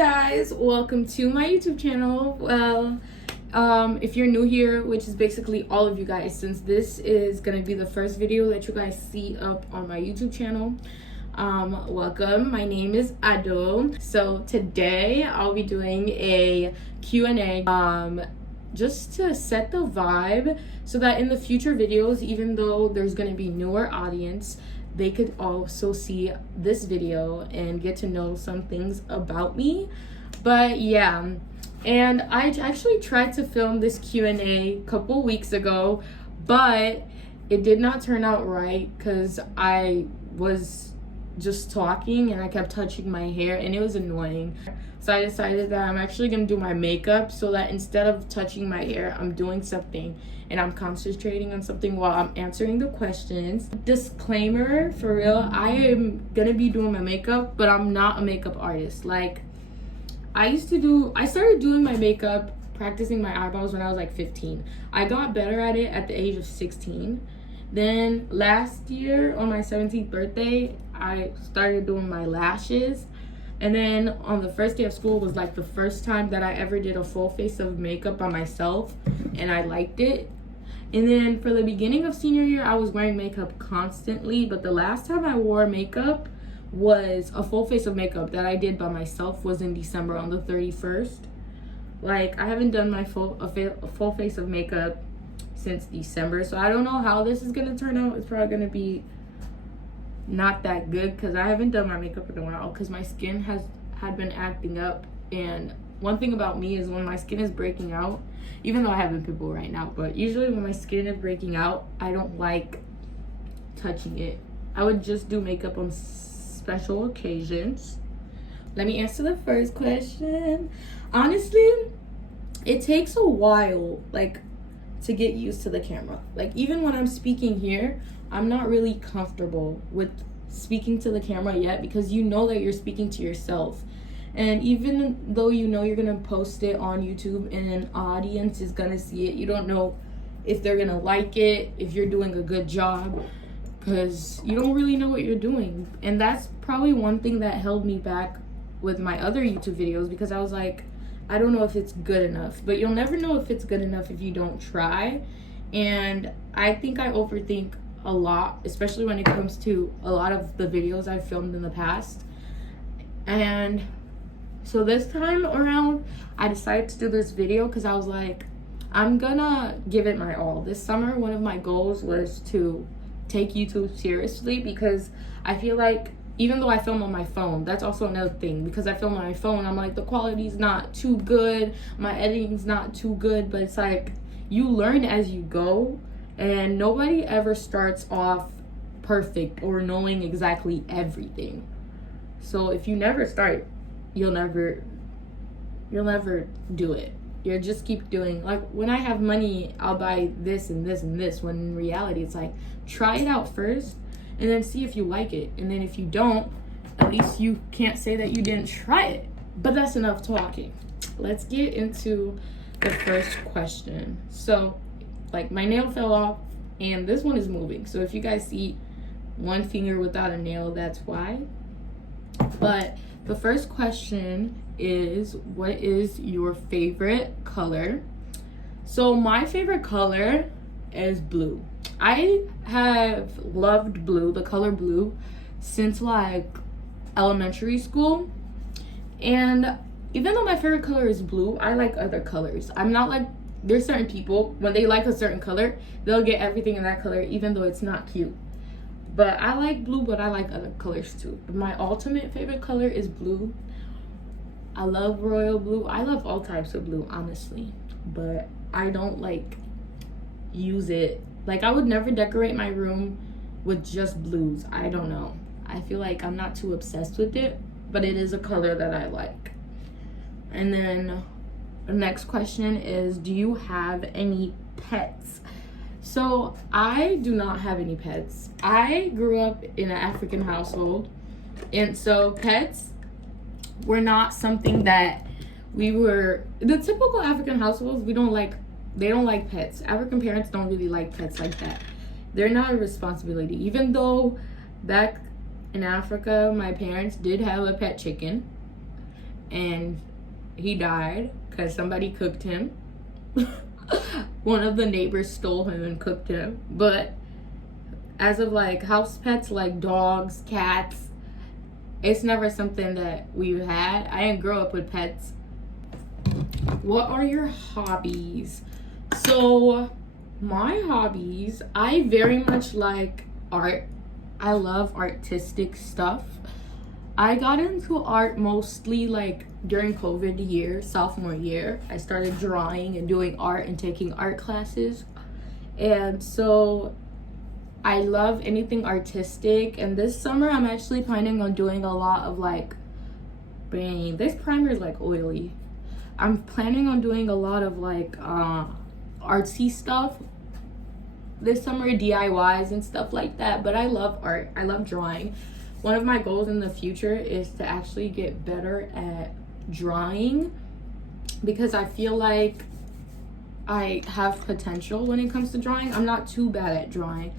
guys, welcome to my YouTube channel. If you're new here, which is basically all of you guys, since this is gonna be the first video that you guys see up on my YouTube channel, welcome. My name is Ado. So today I'll be doing a Q&A just to set the vibe so that in the future videos, even though there's gonna be newer audience, they could also see this video and get to know some things about me. But yeah, and I actually tried to film this Q&A a couple weeks ago, but it did not turn out right because I was just talking and I kept touching my hair and it was annoying. So I decided that I'm actually gonna do my makeup so that instead of touching my hair, I'm doing something and I'm concentrating on something while I'm answering the questions. Disclaimer, for real, I am gonna be doing my makeup, but I'm not a makeup artist. Like, I started doing my makeup, practicing my eyebrows when I was like 15. I got better at it at the age of 16. Then last year on my 17th birthday, I started doing my lashes. And then on the first day of school was like the first time that I ever did a full face of makeup on myself, and I liked it. And then for the beginning of senior year, I was wearing makeup constantly, but the last time I wore makeup was a full face of makeup that I did by myself was in December on the 31st. Like, I haven't done my full face of makeup since December, so I don't know how this is gonna turn out. It's probably gonna be not that good because I haven't done my makeup in a while because my skin had been acting up. And one thing about me is when my skin is breaking out, even though I have a pimple right now, but usually when my skin is breaking out, I don't like touching it. I would just do makeup on special occasions. Let me answer the first question. Honestly, it takes a while, like, to get used to the camera. Like, even when I'm speaking here, I'm not really comfortable with speaking to the camera yet because you know that you're speaking to yourself. And even though you know you're gonna post it on YouTube and an audience is gonna see it, you don't know if they're gonna like it, if you're doing a good job, because you don't really know what you're doing. And that's probably one thing that held me back with my other YouTube videos, because I was like, I don't know if it's good enough. But you'll never know if it's good enough if you don't try. And I think I overthink a lot, especially when it comes to a lot of the videos I've filmed in the past. And so this time around, I decided to do this video because I was like, I'm gonna give it my all. This summer, one of my goals was to take YouTube seriously, because I feel like even though I film on my phone, that's also another thing, because I film on my phone, I'm like, the quality's not too good, my editing's not too good, but it's like, you learn as you go, and nobody ever starts off perfect or knowing exactly everything. So if you never start, you'll never do it. You'll just keep doing, like, when I have money, I'll buy this and this and this, when in reality it's like, try it out first and then see if you like it. And then if you don't, at least you can't say that you didn't try it. But that's enough talking. Let's get into the first question. So, like, my nail fell off and this one is moving. So if you guys see one finger without a nail, that's why. But the first question is, what is your favorite color? So my favorite color is blue. I have loved blue, the color blue, since like elementary school. And even though my favorite color is blue, I like other colors. I'm not like, there's certain people, when they like a certain color, they'll get everything in that color even though it's not cute. But I like blue, but I like other colors too. My ultimate favorite color is blue. I love royal blue. I love all types of blue, honestly. But I don't like use it. Like, I would never decorate my room with just blues. I don't know. I feel like I'm not too obsessed with it, but it is a color that I like. And then the next question is, do you have any pets? So I do not have any pets. I grew up in an African household, and so pets were not something that the typical African households, they don't like pets. African parents don't really like pets like that. They're not a responsibility. Even though back in Africa, my parents did have a pet chicken, and he died because somebody cooked him. One of the neighbors stole him and cooked him. But as of like house pets like dogs, cats, it's never something that we've had. I didn't grow up with pets. What are your hobbies? So my hobbies, I very much like art. I love artistic stuff. I got into art mostly like during COVID year, sophomore year. I started drawing and doing art and taking art classes. And so I love anything artistic. And this summer I'm actually planning on doing a lot of like, dang, this primer is like oily. I'm planning on doing a lot of like artsy stuff this summer, DIYs and stuff like that. But I love art. I love drawing. One of my goals in the future is to actually get better at drawing, because I feel like I have potential when it comes to drawing. I'm not too bad at drawing.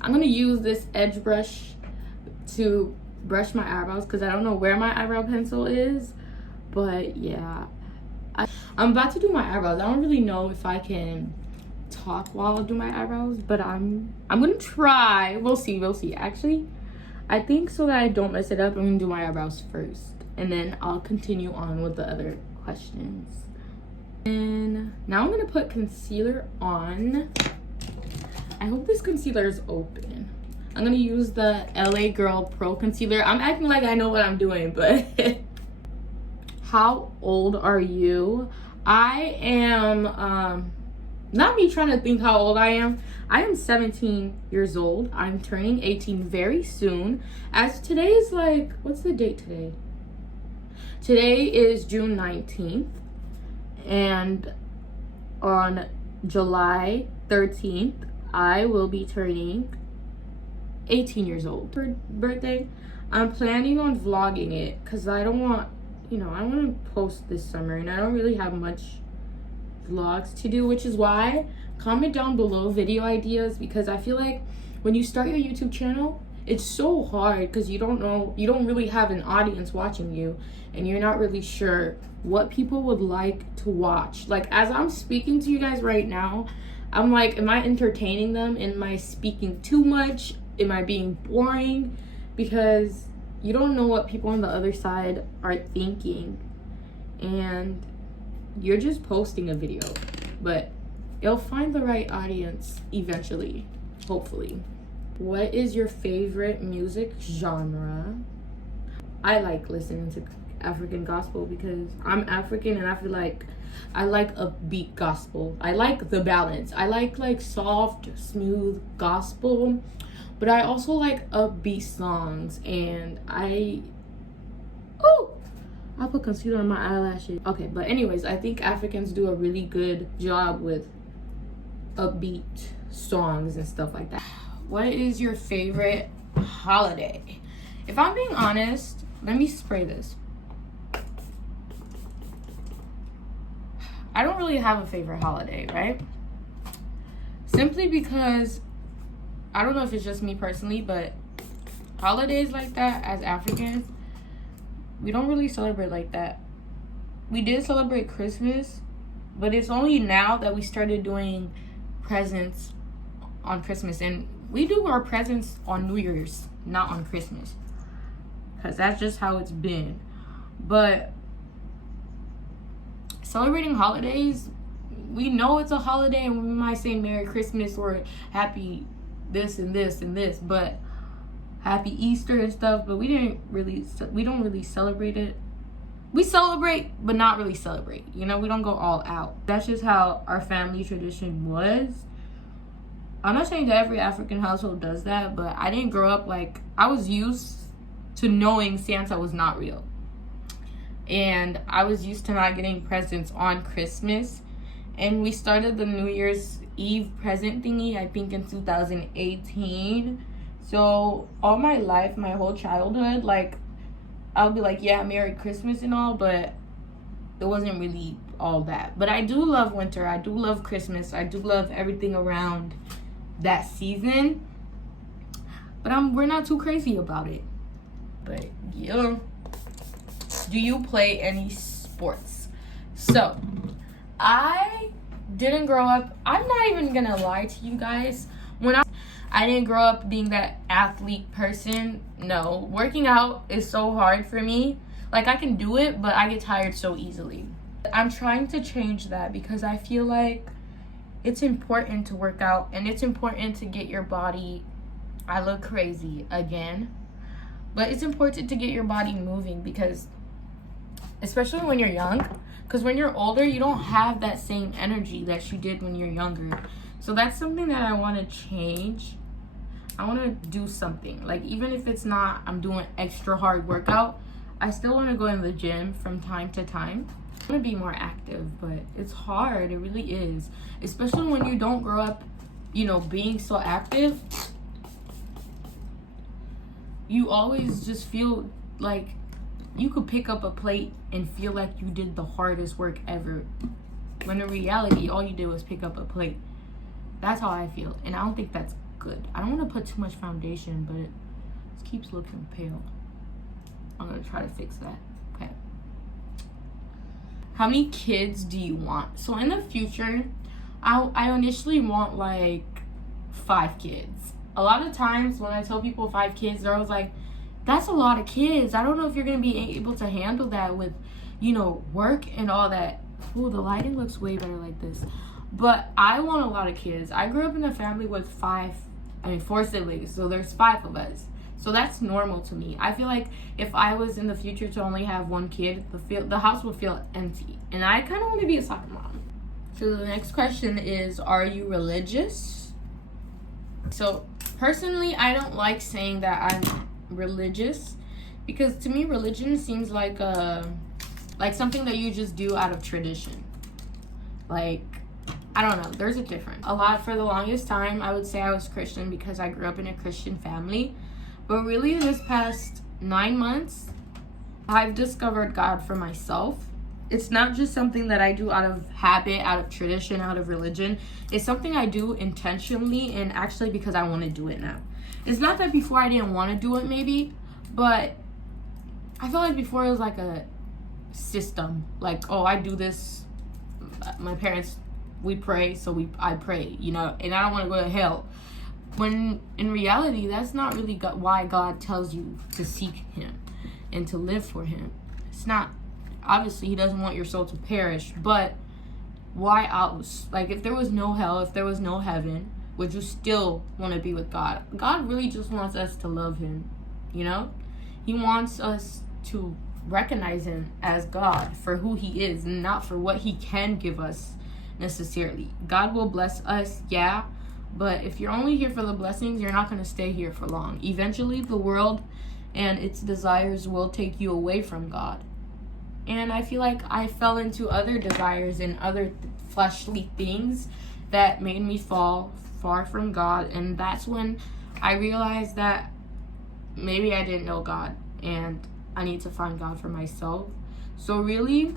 I'm gonna use this edge brush to brush my eyebrows because I don't know where my eyebrow pencil is. But yeah, I'm about to do my eyebrows. I don't really know if I can talk while I do my eyebrows, but I'm gonna try. We'll see. Actually, I think so that I don't mess it up, I'm gonna do my eyebrows first, and then I'll continue on with the other questions. And now I'm gonna put concealer on. I hope this concealer is open. I'm gonna use the LA Girl Pro Concealer. I'm acting like I know what I'm doing, but how old are you? I am, not me trying to think how old I am. I am 17 years old. I'm turning 18 very soon. As today is like, what's the date today? Today is June 19th. And on July 13th, I will be turning 18 years old for birthday. I'm planning on vlogging it because I don't want, I want to post this summer and I don't really have much vlogs to do, which is why comment down below video ideas, because I feel like when you start your YouTube channel, it's so hard because you don't really have an audience watching you, and you're not really sure what people would like to watch. Like, as I'm speaking to you guys right now, I'm like, am I entertaining them? Am I speaking too much? Am I being boring? Because you don't know what people on the other side are thinking, and you're just posting a video, but it'll find the right audience eventually, hopefully. What is your favorite music genre? I like listening to African gospel because I'm African and I feel like I like a beat gospel. I like the balance. I like soft, smooth gospel, but I also like upbeat songs. And I'll put concealer on my eyelashes. Okay, but anyways, I think Africans do a really good job with upbeat songs and stuff like that. What is your favorite holiday? If I'm being honest, let me spray this. I don't really have a favorite holiday, right? Simply because, I don't know if it's just me personally, but holidays like that, as Africans, we don't really celebrate like that. We did celebrate Christmas, but it's only now that we started doing presents on Christmas. And we do our presents on New Year's, not on Christmas, because that's just how it's been. But celebrating holidays, we know it's a holiday and we might say Merry Christmas or Happy this and this and this, but Happy Easter and stuff, but we don't really celebrate it. We celebrate, but not really celebrate. We don't go all out. That's just how our family tradition was. I'm not saying that every African household does that, but I didn't grow up like, I was used to knowing Santa was not real. And I was used to not getting presents on Christmas. And we started the New Year's Eve present thingy, I think in 2018. So all my life, my whole childhood, like, I'll be like, yeah, Merry Christmas and all, but it wasn't really all that. But I do love winter. I do love Christmas. I do love everything around that season. But we're not too crazy about it. But yeah. Do you play any sports? So, I didn't grow up, I'm not even gonna lie to you guys. I didn't grow up being that athlete person. No, working out is so hard for me. Like, I can do it, but I get tired so easily. I'm trying to change that because I feel like it's important to work out and it's important to get your body, I look crazy again, but it's important to get your body moving because, especially when you're young, because when you're older, you don't have that same energy that you did when you're younger. So that's something that I want to change. I want to do something. Like, even if it's not, I'm doing extra hard workout, I still want to go in the gym from time to time. I want to be more active, but it's hard. It really is. Especially when you don't grow up, being so active. You always just feel like you could pick up a plate and feel like you did the hardest work ever. When in reality, all you did was pick up a plate. That's how I feel. And I don't think that's good. I don't want to put too much foundation, but it just keeps looking pale. I'm going to try to fix that. Okay. How many kids do you want? So in the future, I initially want like 5 kids. A lot of times when I tell people 5 kids, they're always like, that's a lot of kids. I don't know if you're going to be able to handle that with, work and all that. Ooh, the lighting looks way better like this. But I want a lot of kids. I grew up in a family with 4 siblings. So there's 5 of us. So that's normal to me. I feel like if I was in the future to only have 1 kid, the house would feel empty. And I kind of want to be a soccer mom. So the next question is, are you religious? So personally, I don't like saying that I'm religious because to me, religion seems like something that you just do out of tradition. Like, I don't know. There's a difference. For the longest time, I would say I was Christian because I grew up in a Christian family. But really, in this past 9 months, I've discovered God for myself. It's not just something that I do out of habit, out of tradition, out of religion. It's something I do intentionally and actually because I want to do it now. It's not that before I didn't want to do it maybe, but I feel like before it was like a system. Like, oh, I do this. My parents, we pray, so I pray, and I don't want to go to hell. When in reality, that's not really why God tells you to seek him and to live for him. It's not, obviously he doesn't want your soul to perish, but why else? Like, if there was no hell, if there was no heaven, would you still want to be with God? God really just wants us to love him, He wants us to recognize him as God for who he is and not for what he can give us necessarily. God will bless us, yeah, but if you're only here for the blessings, you're not going to stay here for long. Eventually, the world and its desires will take you away from God. And I feel like I fell into other desires and other fleshly things that made me fall far from God. And that's when I realized that maybe I didn't know God and I need to find God for myself. So really,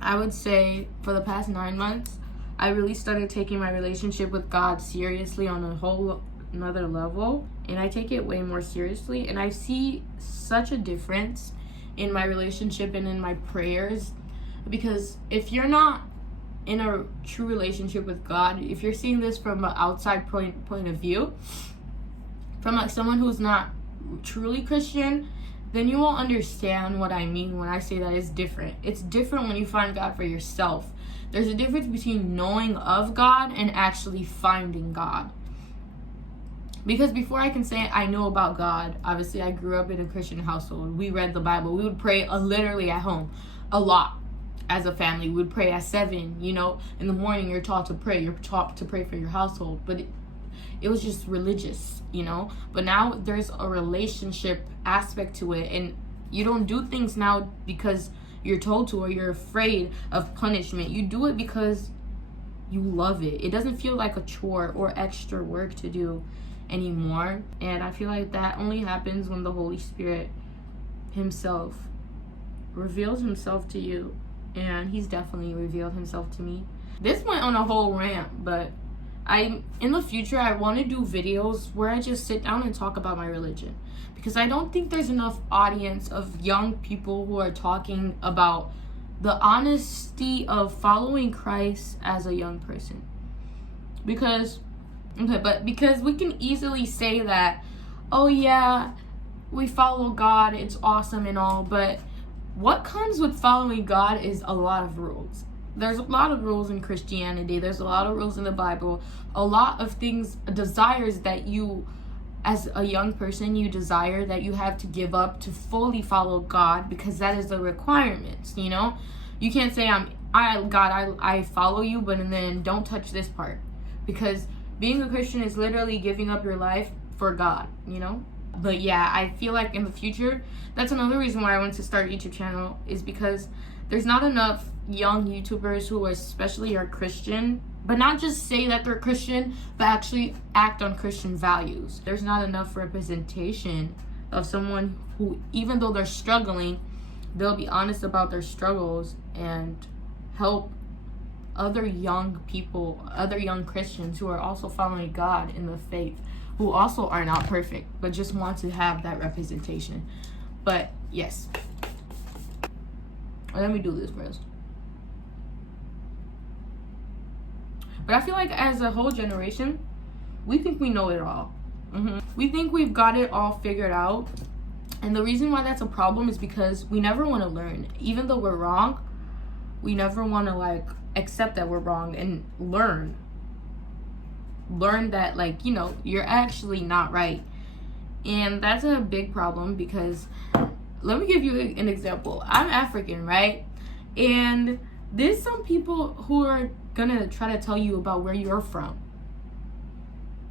I would say for the past 9 months, I really started taking my relationship with God seriously on a whole another level. And I take it way more seriously. And I see such a difference in my relationship and in my prayers. Because if you're not in a true relationship with God, if you're seeing this from an outside point of view, from like someone who's not truly Christian, then you won't understand what I mean when I say that it's different. It's different when you find God for yourself. There's a difference between knowing of God and actually finding God. Because before I can say I know about God, obviously I grew up in a Christian household. We read the Bible. We would pray literally at home a lot as a family. We would pray at 7, in the morning you're taught to pray. You're taught to pray for your household. But it was just religious, But now there's a relationship aspect to it. And you don't do things now because you're told to or you're afraid of punishment. You do it because you love it. It doesn't feel like a chore or extra work to do anymore. And I feel like that only happens when the Holy Spirit himself reveals himself to you. And he's definitely revealed himself to me. This went on a whole rant, but in the future, I want to do videos where I just sit down and talk about my religion. because I don't think there's enough audience of young people who are talking about the honesty of following Christ as a young person. Because we can easily say that, oh yeah, we follow God, it's awesome and all, but what comes with following God is a lot of rules. There's a lot of rules in Christianity. There's a lot of rules in the Bible. A lot of things, desires that you, as a young person, you desire that you have to give up to fully follow God, because that is the requirements, you know? You can't say, I follow you, but and then don't touch this part. Because being a Christian is literally giving up your life for God, you know? But yeah, I feel like in the future, that's another reason why I wanted to start a YouTube channel, is because there's not enough young YouTubers who especially are Christian, but not just say that they're Christian, but actually act on Christian values. There's not enough representation of someone who, even though they're struggling, they'll be honest about their struggles and help other young people, other young Christians who are also following God in the faith, who also are not perfect, but just want to have that representation. But yes, let me do this first. But I feel like as a whole generation, we think we know it all. We think we've got it all figured out. And the reason why that's a problem is because we never want to learn. Even though we're wrong, we never want to like accept that we're wrong and learn that, like, you know, you're actually not right. And that's a big problem, because let me give you an example. I'm African, right? And there's some people who are gonna try to tell you about where you're from.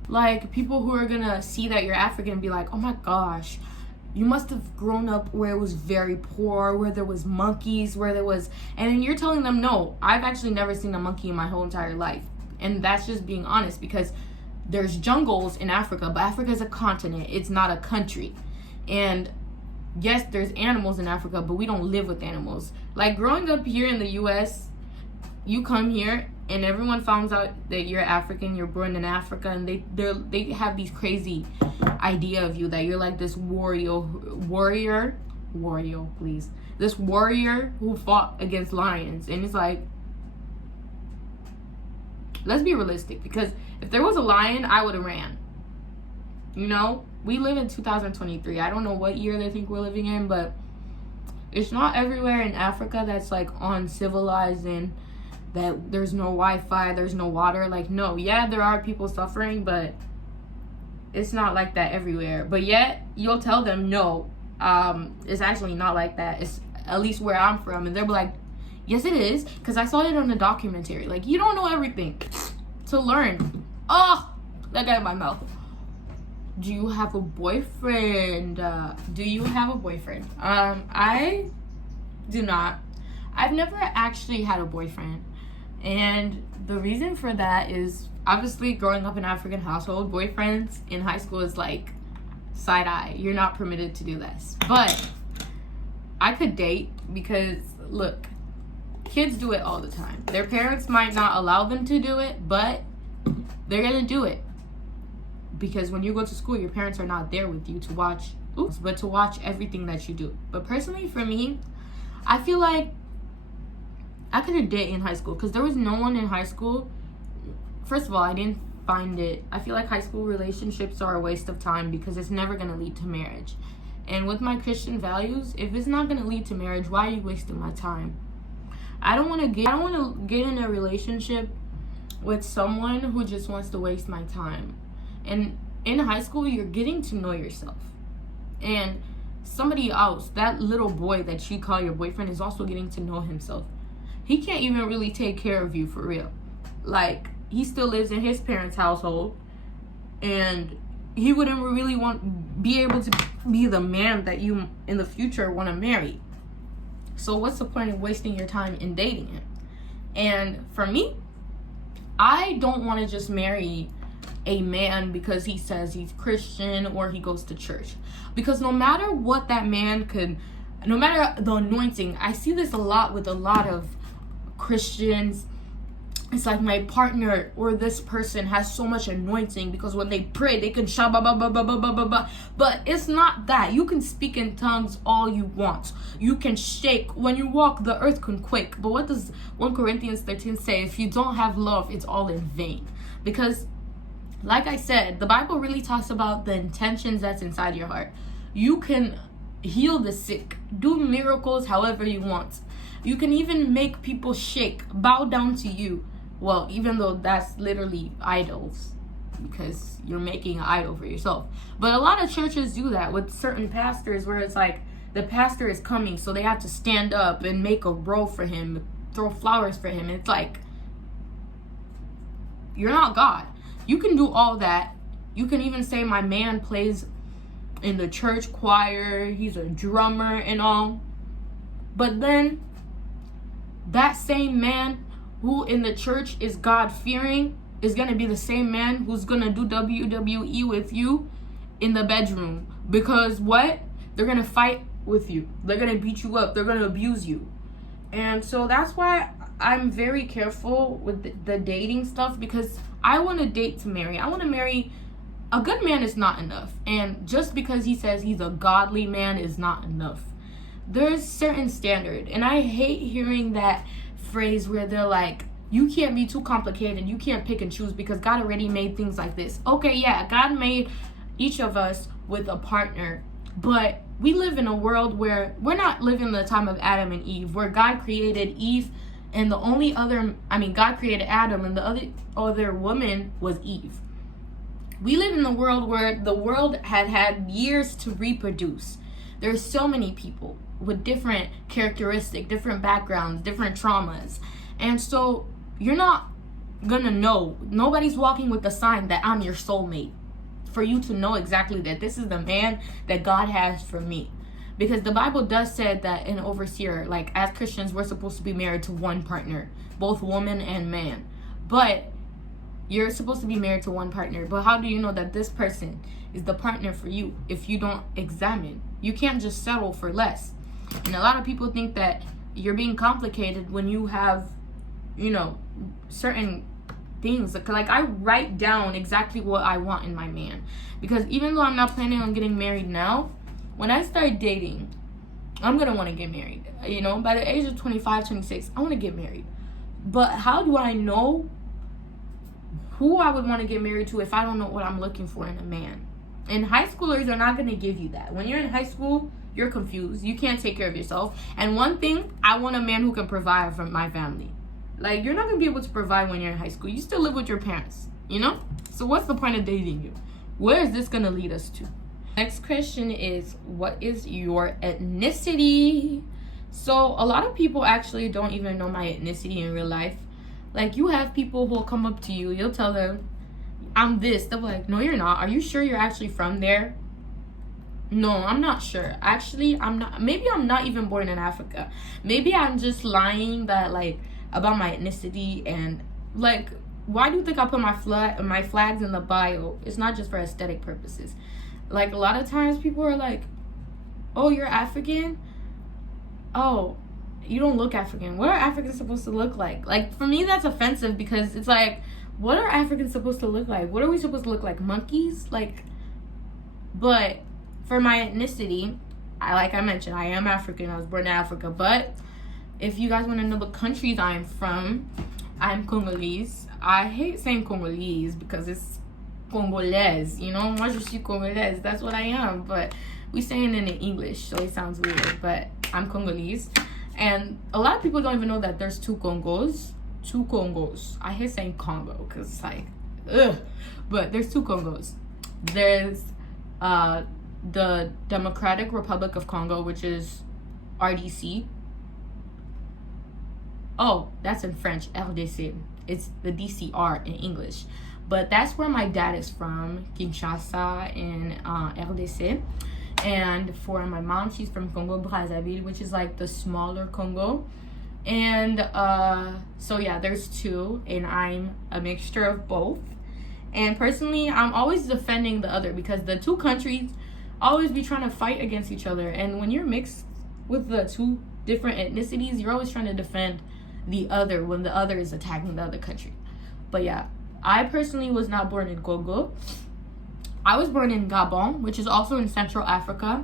Like, people who are gonna see that you're African and be like, oh my gosh, you must have grown up where it was very poor, where there was monkeys, where there was, and then you're telling them, no, I've actually never seen a monkey in my whole entire life. And that's just being honest, because there's jungles in Africa, but Africa is a continent, it's not a country. And yes, there's animals in Africa, but we don't live with animals. Like, growing up here in the US, you come here and everyone finds out that you're African, you're born in Africa, and they have these crazy idea of you that you're like this warrior, please. This warrior who fought against lions. And it's like, let's be realistic, because if there was a lion, I would have ran. You know, we live in 2023. I don't know what year they think we're living in, but it's not everywhere in Africa that's like uncivilized and that there's no Wi-Fi, there's no water. Like, no, yeah, there are people suffering, but it's not like that everywhere. But yet you'll tell them, no, it's actually not like that. It's at least where I'm from, and they'll be like, yes, it is, because I saw it on a documentary. Like, you don't know everything to learn. Oh, that got in my mouth. Do you have a boyfriend? Do you have a boyfriend? I do not. I've never actually had a boyfriend. And the reason for that is, obviously, growing up in an African household, boyfriends in high school is like side eye. You're not permitted to do this. But I could date, because, look, kids do it all the time. Their parents might not allow them to do it, but they're going to do it. Because when you go to school, your parents are not there with you to watch, but to watch everything that you do. But personally, for me, I feel like I couldn't date in high school, because there was no one in high school. First of all, I didn't find it. I feel like high school relationships are a waste of time, because it's never going to lead to marriage. And with my Christian values, if it's not going to lead to marriage, why are you wasting my time? I don't want to get in a relationship with someone who just wants to waste my time. And in high school, you're getting to know yourself. And somebody else, that little boy that you call your boyfriend, is also getting to know himself. He can't even really take care of you for real. Like, he still lives in his parents' household, and he wouldn't really be able to be the man that you in the future want to marry. So what's the point of wasting your time in dating him? And for me, I don't want to just marry a man because he says he's Christian or he goes to church. Because no matter what that man could, no matter the anointing, I see this a lot with a lot of Christians it's like my partner or this person has so much anointing because when they pray they can shout ba ba ba ba ba ba ba ba. But it's not that. You can speak in tongues all you want. You can shake. When you walk, the earth can quake. But what does 1 Corinthians 13 say? If you don't have love, it's all in vain. Because like I said, the Bible really talks about the intentions that's inside your heart. You can heal the sick, do miracles however you want. You can even make people shake, bow down to you. Well, even though that's literally idols, because you're making an idol for yourself. But a lot of churches do that with certain pastors, where it's like the pastor is coming, so they have to stand up and make a row for him, throw flowers for him. It's like, you're not God. You can do all that. You can even say my man plays in the church choir, he's a drummer and all. But then that same man who in the church is God-fearing is going to be the same man who's going to do WWE with you in the bedroom. Because what? They're going to fight with you. They're going to beat you up. They're going to abuse you. And so that's why I'm very careful with the dating stuff, because I want to date to marry. I want to marry. A good man is not enough. And just because he says he's a godly man is not enough. There's certain standard. And I hate hearing that phrase where they're like, you can't be too complicated, you can't pick and choose because God already made things like this. Okay, yeah, God made each of us with a partner, but we live in a world where we're not living the time of Adam and Eve, where God created Eve and the only other, God created Adam and the other woman was Eve. We live in the world where the world had years to reproduce. There's so many people with different characteristics, different backgrounds, different traumas. And so you're not gonna know. Nobody's walking with the sign that I'm your soulmate for you to know exactly that this is the man that God has for me. Because the Bible does say that an overseer, like as Christians, we're supposed to be married to one partner, both woman and man. But you're supposed to be married to one partner. But how do you know that this person is the partner for you if you don't examine? You can't just settle for less. And a lot of people think that you're being complicated when you have, certain things. Like I write down exactly what I want in my man. Because even though I'm not planning on getting married now, when I start dating, I'm going to want to get married. By the age of 25, 26, I want to get married. But how do I know who I would want to get married to if I don't know what I'm looking for in a man? And high schoolers are not going to give you that. When you're in high school, you're confused. You can't take care of yourself. And one thing, I want a man who can provide for my family. Like, you're not going to be able to provide when you're in high school. You still live with your parents, So what's the point of dating you? Where is this going to lead us to? Next question is, what is your ethnicity? So a lot of people actually don't even know my ethnicity in real life. Like, you have people who will come up to you. You'll tell them, I'm this. They'll be like, no, you're not. Are you sure you're actually from there? No, I'm not sure. Actually, I'm not. Maybe I'm not even born in Africa. Maybe I'm just lying that, about my ethnicity. And, why do you think I put my flags in the bio? It's not just for aesthetic purposes. A lot of times people are like, oh, you're African? Oh, you don't look African. What are Africans supposed to look like? For me, that's offensive because it's like, what are Africans supposed to look like? What are we supposed to look like? Monkeys? But for my ethnicity, like I mentioned, I am African. I was born in Africa. But if you guys want to know the countries I'm from, I'm Congolese. I hate saying Congolese because it's Congolaise. Moi je suis Congolaise. That's what I am. But we saying it in English, so it sounds weird. But I'm Congolese. And a lot of people don't even know that there's two Congos. Two Congos. I hate saying Congo because it's ugh. But there's two Congos. There's the Democratic Republic of Congo, which is RDC. Oh, that's in French, RDC. It's the DCR in English. But that's where my dad is from, Kinshasa in RDC. And for my mom, she's from Congo Brazzaville, which is the smaller Congo. And so yeah, there's two, and I'm a mixture of both. And personally, I'm always defending the other because the two countries always be trying to fight against each other. And when you're mixed with the two different ethnicities, you're always trying to defend the other when the other is attacking the other country. But yeah, I personally was not born in Congo. I was born in Gabon, which is also in Central Africa,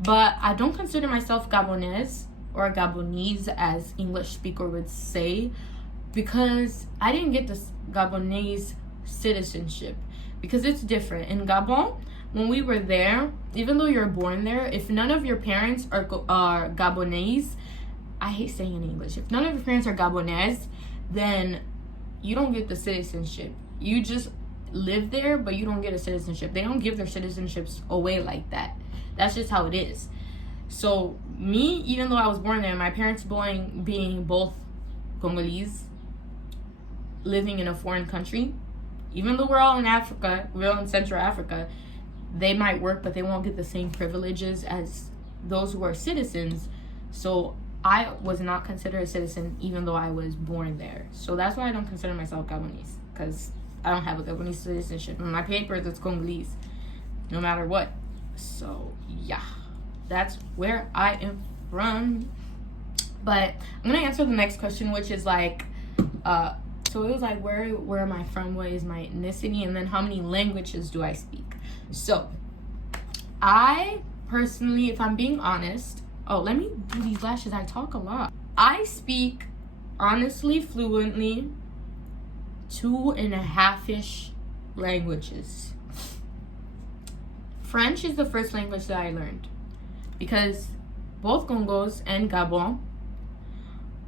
but I don't consider myself Gabonese or Gabonese, as English speaker would say, because I didn't get this Gabonese citizenship, because it's different. In Gabon, when we were there, even though you're born there, if none of your parents are Gabonese, I hate saying in English, if none of your parents are Gabonese, then you don't get the citizenship. You just live there, but you don't get a citizenship. They don't give their citizenships away like that. That's just how it is. So me, even though I was born there, my parents being both Congolese, living in a foreign country, even though we're all in Africa, we're all in Central Africa, they might work, but they won't get the same privileges as those who are citizens. So I was not considered a citizen, even though I was born there. So that's why I don't consider myself Gabonese, because I don't have a Gabonese citizenship. In my papers, it's Congolese, no matter what. So yeah, that's where I am from. But I'm gonna answer the next question, which is like, so it was like, where am I from? What is my ethnicity? And then how many languages do I speak? So I personally, if I'm being honest, let me do these lashes. I talk a lot. I speak, honestly, fluently, 2.5-ish languages. French is the first language that I learned, because both Congos and Gabon,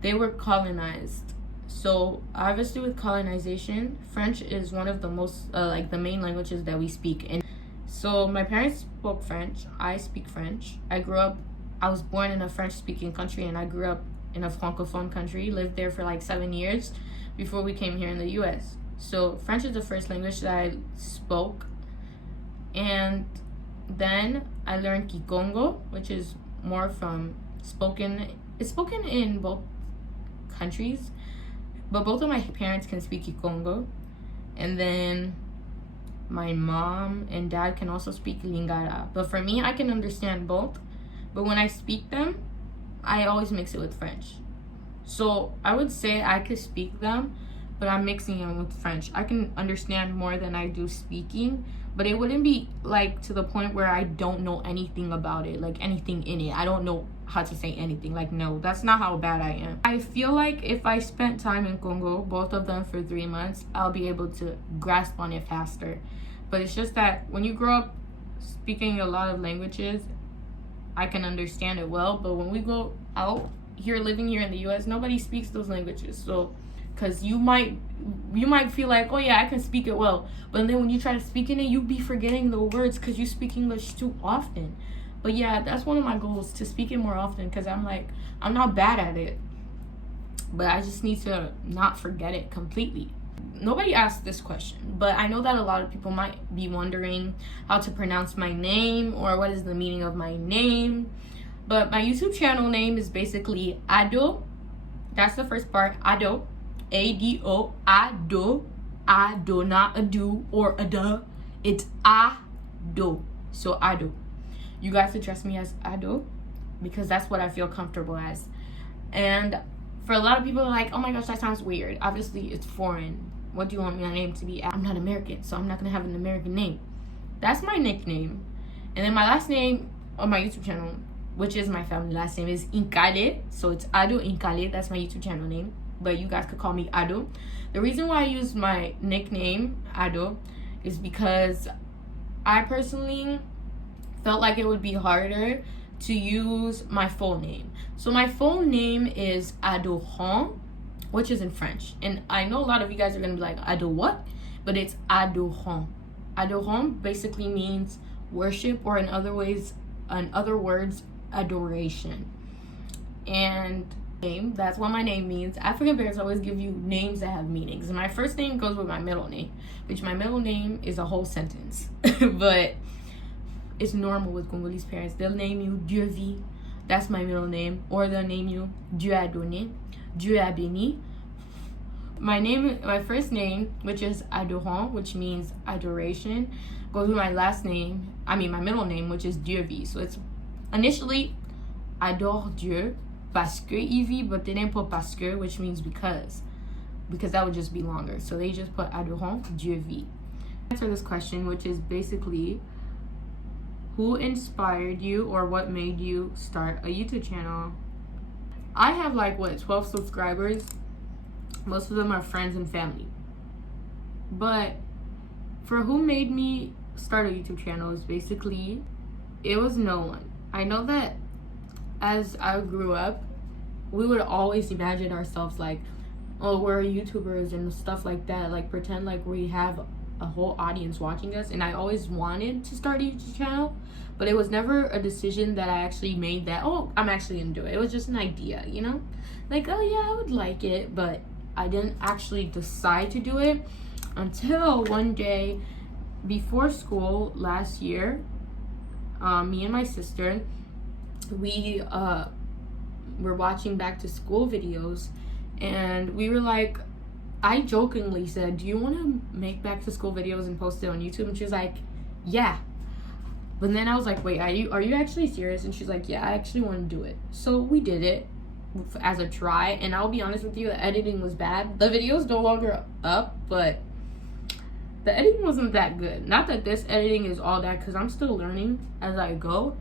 they were colonized. So obviously with colonization, French is one of the most like the main languages that we speak. And so my parents spoke French. I speak French. I was born in a French-speaking country, and I grew up in a francophone country, lived there for like 7 years before we came here in the US. So French is the first language that I spoke. And then I learned Kikongo, which is more from it's spoken in both countries, but both of my parents can speak Kikongo. And then my mom and dad can also speak Lingala. But for me, I can understand both. But when I speak them, I always mix it with French. So I would say I could speak them, but I'm mixing them with French. I can understand more than I do speaking, but it wouldn't be like to the point where I don't know anything about it, like anything in it. I don't know how to say anything. Like, no, that's not how bad I am. I feel like if I spent time in Congo, both of them for 3 months, I'll be able to grasp on it faster. But it's just that when you grow up speaking a lot of languages, I can understand it well. But when we go out here, living here in the US, nobody speaks those languages. So because you might feel like, oh yeah, I can speak it well, but then when you try to speak in it, you be forgetting the words because you speak English too often. But yeah, that's one of my goals, to speak it more often, because I'm not bad at it, but I just need to not forget it completely. Nobody asked this question, but I know that a lot of people might be wondering how to pronounce my name or what is the meaning of my name. But my YouTube channel name is basically Ado. That's the first part, Ado. A-D-O, Ado. Ado, not Ado or Ada. It's Ado. So Ado. You guys address me as Ado because that's what I feel comfortable as. And for a lot of people, like, oh my gosh, that sounds weird. Obviously, it's foreign. What do you want my name to be? I'm not American, so I'm not going to have an American name. That's my nickname. And then my last name on my YouTube channel, which is my family last name, is Nkale. So it's Ado Nkale. That's my YouTube channel name. But you guys could call me Ado. The reason why I use my nickname, Ado, is because I personally felt like it would be harder to use my full name. So my full name is Adoran, which is in French. And I know a lot of you guys are going to be like, Ado what? But it's Adoran. Adoran basically means worship, or in other words, adoration. And that's what my name means. African parents always give you names that have meanings. And my first name goes with my middle name, which my middle name is a whole sentence. But it's normal with Congolese parents. They'll name you Dieu. That's my middle name. Or they'll name you Dieu a donné, Dieu a béni. My first name, which is Adoran, which means adoration, goes with my my middle name, which is Dieu. So it's initially Adore Dieu, parce que EV, but they didn't put parce que, which means because that would just be longer. So they just put adorons Dieu vit. Answer this question, which is basically, who inspired you or what made you start a YouTube channel? I have like 12 subscribers. Most of them are friends and family. But for who made me start a YouTube channel is basically, it was no one. I know that as I grew up, we would always imagine ourselves like, oh, we're YouTubers and stuff like that, like pretend like we have a whole audience watching us. And I always wanted to start a YouTube channel, but it was never a decision that I actually made that, oh, I'm actually gonna do it. It was just an idea, you know, like, oh yeah, I would like it, but I didn't actually decide to do it until one day before school last year. Me and my sister, we were watching back to school videos, and we were like, I jokingly said, do you want to make back to school videos and post it on YouTube? And she was like, yeah. But then I was like, wait, are you actually serious? And she's like, yeah, I actually want to do it. So we did it as a try, and I'll be honest with you, the editing was bad. The video's no longer up, but the editing wasn't that good. Not that this editing is all that, because I'm still learning as I go,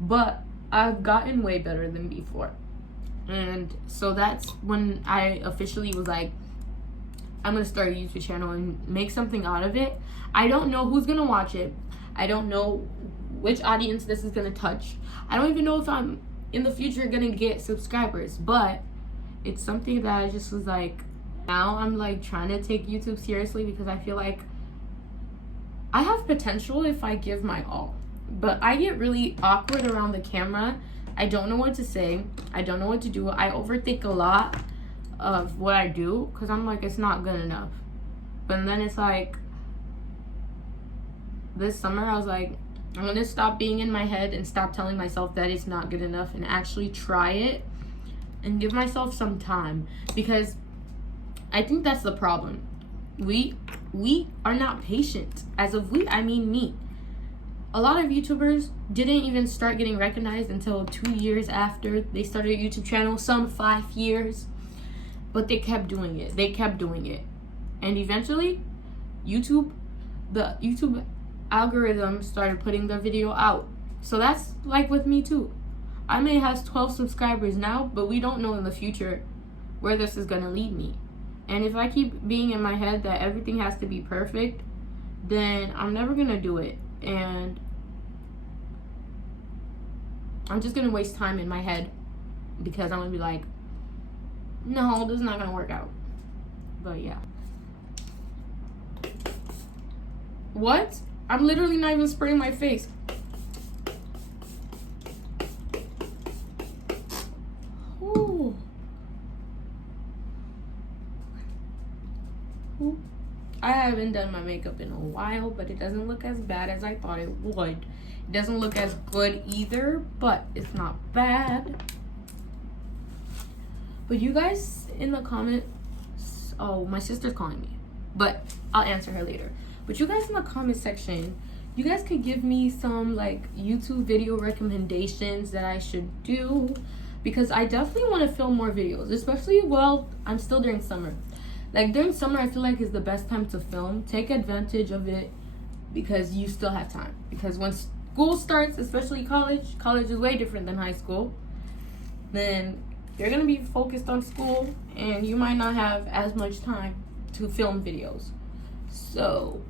but I've gotten way better than before. And so that's when I officially was like, I'm gonna start a YouTube channel and make something out of it. I don't know who's gonna watch it. I don't know which audience this is gonna touch. I don't even know if I'm in the future gonna get subscribers, but it's something that I just was like, now I'm like trying to take YouTube seriously, because I feel like I have potential if I give my all. But I get really awkward around the camera. I don't know what to say. I don't know what to do. I overthink a lot of what I do, because I'm like, it's not good enough. But then it's like, this summer I was like, I'm going to stop being in my head and stop telling myself that it's not good enough and actually try it and give myself some time. Because I think that's the problem. We are not patient. As of we, I mean me. A lot of YouTubers didn't even start getting recognized until 2 years after they started a YouTube channel, some 5 years. But they kept doing it. They kept doing it. And eventually, the YouTube algorithm started putting the video out. So that's like with me too. I may have 12 subscribers now, but we don't know in the future where this is going to lead me. And if I keep being in my head that everything has to be perfect, then I'm never going to do it. And I'm just going to waste time in my head, because I'm going to be like, no, this is not going to work out. But yeah. What? I'm literally not even spraying my face. Ooh. Ooh. I haven't done my makeup in a while, but it doesn't look as bad as I thought it would. It doesn't look as good either, but it's not bad. But you guys in the comments, oh, my sister's calling me, but I'll answer her later. But you guys in the comment section, you guys could give me some like YouTube video recommendations that I should do, because I definitely want to film more videos, especially while I'm still during summer. Like during summer, I feel like is the best time to film. Take advantage of it, because you still have time. Because when school starts, especially college is way different than high school. Then you're gonna be focused on school, and you might not have as much time to film videos. So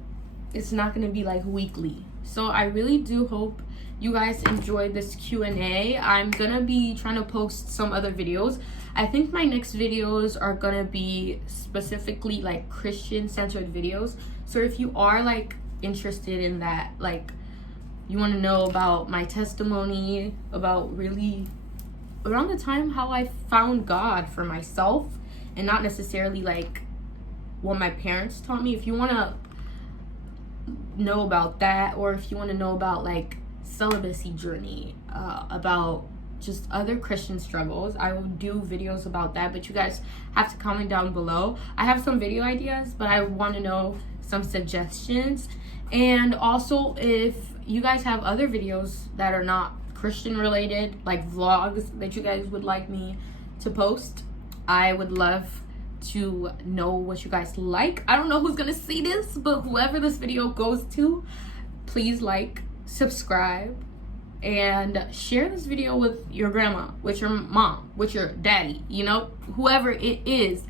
it's not gonna be like weekly. So I really do hope you guys enjoyed this Q&A. I'm gonna be trying to post some other videos. I think my next videos are gonna be specifically like Christian-centered videos. So if you are like interested in that, like you want to know about my testimony, about really around the time how I found God for myself, and not necessarily like what my parents taught me. If you want to know about that, or if you want to know about like celibacy journey, about just other Christian struggles, I will do videos about that. But you guys have to comment down below. I have some video ideas, but I want to know some suggestions. And also, if you guys have other videos that are not Christian related, like vlogs that you guys would like me to post. I would love to know what you guys like. I don't know who's gonna see this, but whoever this video goes to, please like, subscribe, and share this video with your grandma, with your mom, with your daddy, you know, whoever it is.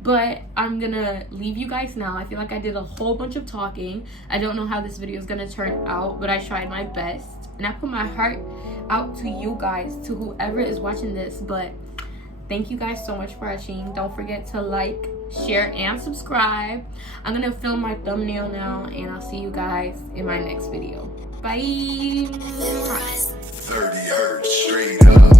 But I'm gonna leave you guys now. I feel like I did a whole bunch of talking. I don't know how this video is gonna turn out, but I tried my best, and I put my heart out to you guys, to whoever is watching this. But thank you guys so much for watching. Don't forget to like, share, and subscribe. I'm gonna film my thumbnail now, and I'll see you guys in my next video. Bye. 30 hertz straight up.